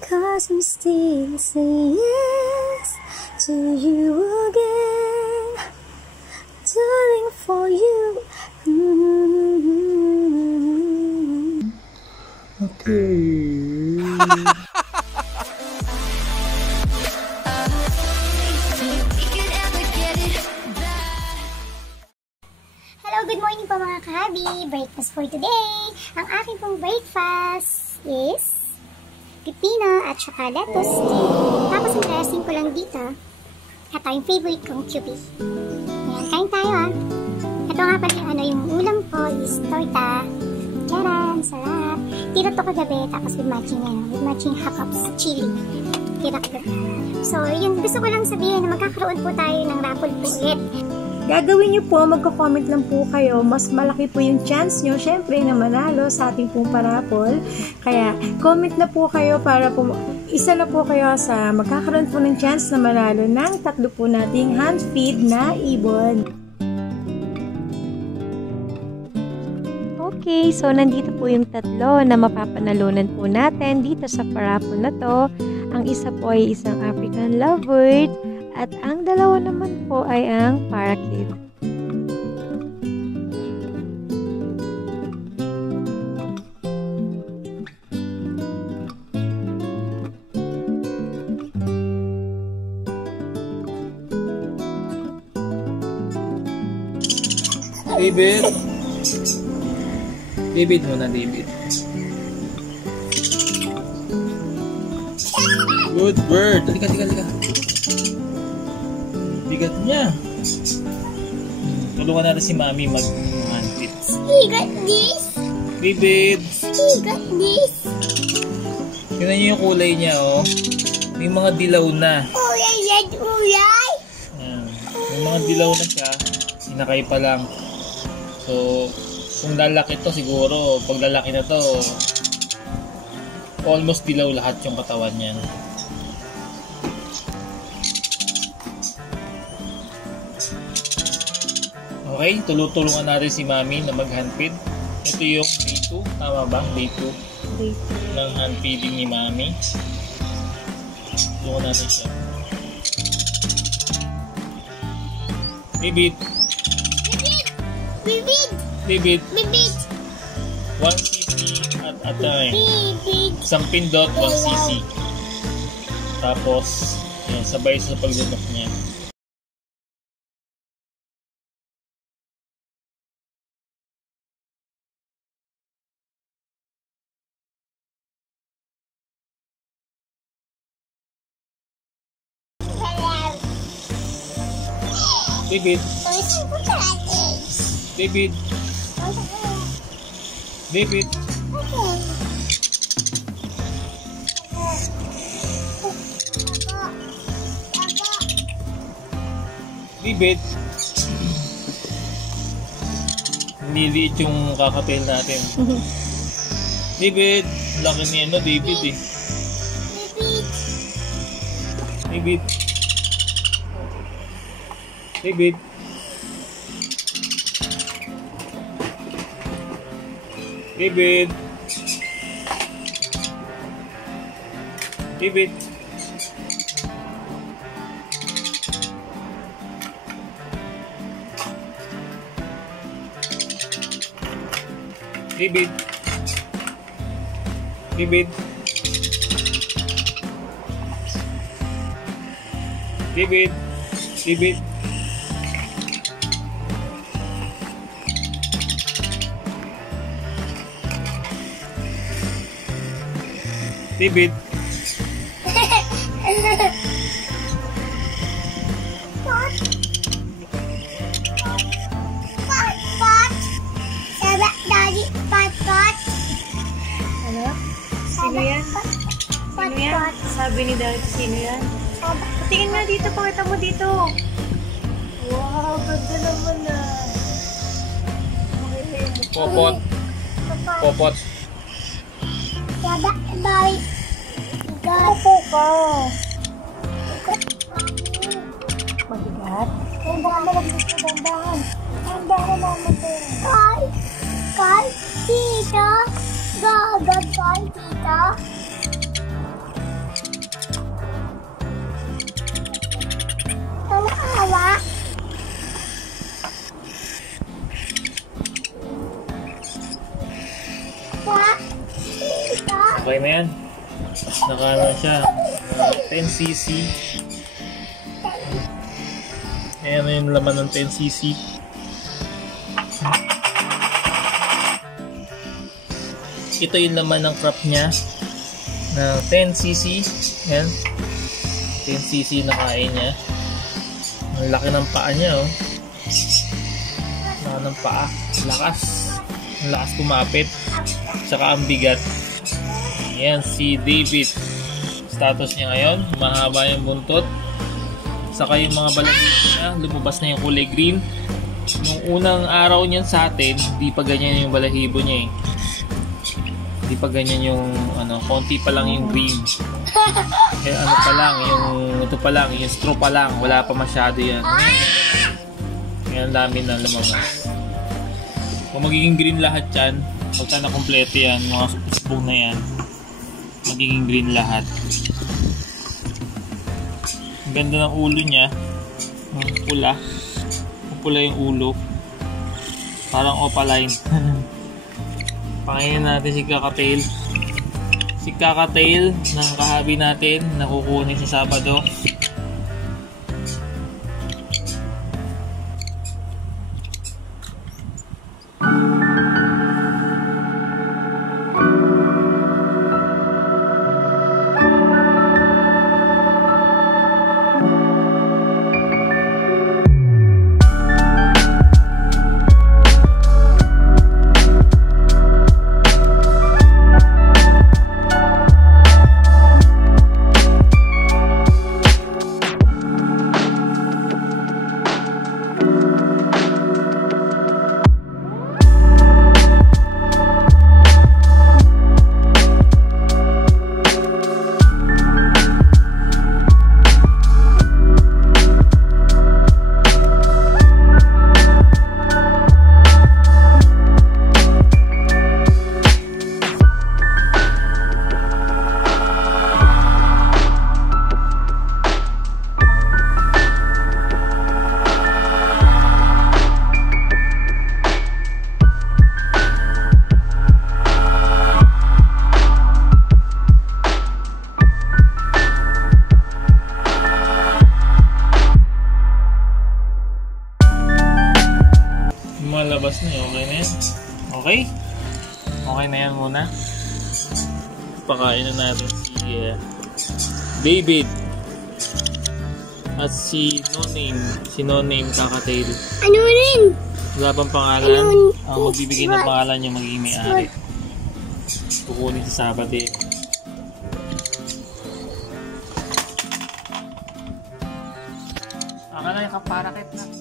because I'm still saying yes to you again, darling, for you. Okay. Hello, good morning po mga kahabi. Breakfast for today. Ang aking pong breakfast is pipino at saka lettuce. Tapos ang dressing ko lang dito at yung favorite kong QP. Ayan, kain tayo ah. Ito nga pala yung ulam ko is torta. Yaran, sarap. Tira to kagabi tapos with matching hot-ups chili. Tira ko. So, yung gusto ko lang sabihin na magkakaroon po tayo ng raffle po ulit. Gagawin nyo po, magko-comment lang po kayo. Mas malaki po yung chance nyo, syempre, na manalo sa ating pong parapol. Kaya, comment na po kayo para po, isa na po kayo sa magkakaroon po ng chance na manalo ng 3 po nating hand feed na ibon. Okay, so nandito po yung 3 na mapapanalunan po natin dito sa parapol na to. Ang isa po ay isang African lovebird. At ang 2 naman po ay ang parakeet. David! David muna, David. Good bird! Halika. Bigat niya. Tulungan natin si Mami mag-handpit. He got this. David! He got this. Tignan niyo yung kulay niya, oh. May mga dilaw na. Ulay yan, ulay. Ayan. May mga dilaw na siya. Sinakay pa lang. So, kung lalaki to siguro, pag lalaki na to, almost dilaw lahat yung katawan niyan. Okay, tulungan natin si Mami na mag-handfeed. Ito yung day 2, tama ba? Day 2 ng handfeeding ni Mami. Tulungan natin siya. David! 1cc at a time. Isang pindot, 1cc. Tapos, yan, sabay sa paglunok niya. David. David. David. David. Niliit yung kakapel natin. David. Laki niya no, David eh. David. David. David. David. David. David. David. David. David. Ano? Sino yan? Sino yan? Sabi ni Daddy, sino yan? Tingin nga dito, pakita mo dito. Wow, ganda naman na. Popot. Popot. Opo ka. Mabigat? Kung baka malaglit ko dandahan. Dandahan naman ito. Tita. Gagad, tita. Okay na yan. Nakala siya. 10cc. Ayan na yung laman ng 10cc. Ito yung laman ng crop niya na 10cc. Ayan. 10cc na kain niya. Ang laki ng paa niya, oh. Laki ng paa. Lakas. Ang lakas kumapit. Saka ang bigat. Ayan, si David. Status niya ngayon, mahaba yung buntot. Saka yung mga balahibo niya, lumabas na yung kulay green. Nung unang araw niyan sa atin, di pa ganyan yung balahibo niya eh. Di pa ganyan yung konti pa lang yung green. Eh, pa lang, ito pa lang, yung straw pa lang, wala pa masyado yan. Ngayon dami na lumabas. Kung magiging green lahat yan, pagka na kompleto yan, mga supusbong na yan, magiging green lahat. Ang ganda ng ulo niya, pula. Pula yung ulo, parang opaline. Pakainin natin si 𝗂𝗂𝗆. Si 𝗂𝗂𝗆 ng kahabi natin na kukunin sa Sabado. Malabas na yun. Okay na yan. Okay? Okay na yan muna. Pakain na natin si David at si no name 𝗂𝗂𝗆. Ano rin? Wala pang pangalan. Ang magbibigay ng pangalan yung magiging may-ari. Kukunin sa Sabado eh. Akala yung 𝗕𝗏𝗏 na.